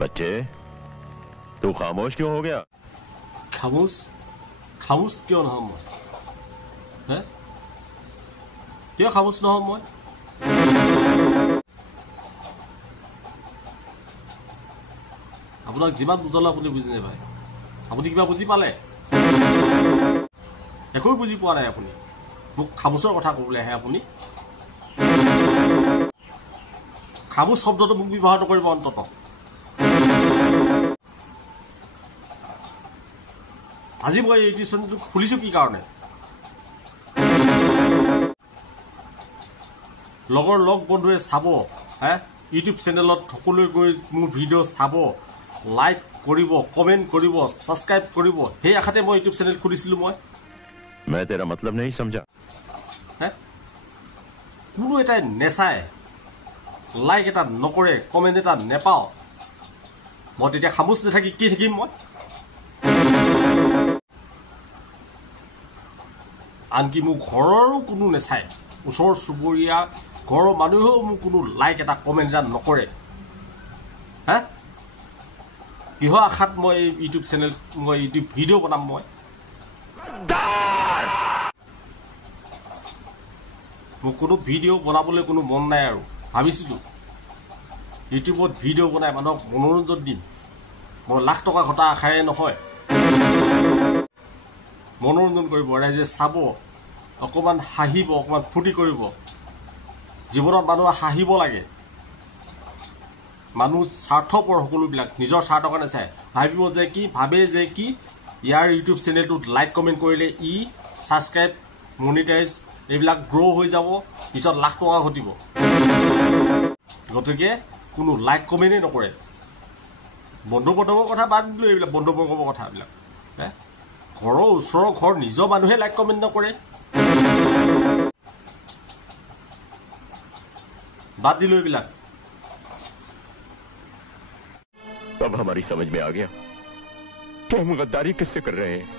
बच्चे तू खामोश क्यों हो गया? खामोश खामोश क्यों নহম মই হে কিয় খামোশ নহম মই আপোনাক যিমান বুজালো আপুনি বুজি নাপায় আপুনি কিবা বুজি পালে একো বুজি পোৱা নাই আপুনি মোক খামোশৰ কথা ক'বলৈ আহে আপুনি খামোশ শব্দটো মোক ব্যৱহাৰ নকৰিব অন্তত আজি মই এই টিউচনটো খুলিছো কি কাৰণে লগৰ লগ বন্ধুৱে চাব হে ইউটিউব চেনেলত সকলোৱে গৈ মোৰ ভিডিঅ' চাব লাইক কৰিব কমেন্ট কৰিব সাবস্ক্ৰাইব কৰিব সেই আশাতে মই ইউটিউব চেনেল খুলিছিলো मैं तेरा मतलब नहीं समझा হে কোনো এটা নেচায় লাইক এটা নকৰে কমেন্ট এটা নেপাও মই তেতিয়া খামোশ নাথাকি কি থাকিম মই আনকি মোৰ ঘৰৰো কোনো নেচায় ওচৰ চুবুৰীয়া ঘৰৰ মানুহেও মোক কোনো লাইক এটা কমেন্ট এটা নকৰে হে কিহৰ আশাত মই ইউটিউব চেনেল মই ইউটিউব ভিডিঅ' বনাম মই মোক কোনো ভিডিঅ' বনাবলৈ কোনো মন নাই আৰু ভাবিছিলো ইউটিউবত ভিডিঅ' বনাই মানুহক মনোৰঞ্জন দিম মই লাখ টকা ঘটা আশাৰে নহয় মনোৰঞ্জন কৰিব ৰাইজে চাব অকমান হাঁহিব অকমান ফুটি কৰিব জীৱনত মানুহ হাঁহিব লাগে মানুহ স্বাৰ্থপৰ সকলোবিলাক নিজৰ স্বাৰ্থৰ কাৰণে চাই ভাবিব যে কি ভাবে যে কি ইয়াৰ ইউটিউব চেনেলটোত লাইক কমেন্ট কৰিলে ই সাবস্ক্ৰাইব মনিটাইজ এইবিলাক গ্ৰ' হৈ যাব পিছত লাখ টকা ঘটিব গতিকে কোনো লাইক কমেন্টে নকৰে বন্ধু বান্ধৱৰ কথা বাদ দিলো এইবিলাক বন্ধু বৰ্গৰ কথাবিলাক ঘৰৰ ওচৰৰ ঘৰ নিজৰ মানুহে লাইক কমেন্ট নকৰে बात दिलो बिला अब हमारी समझ में आ गया कि हम गद्दारी किससे कर रहे हैं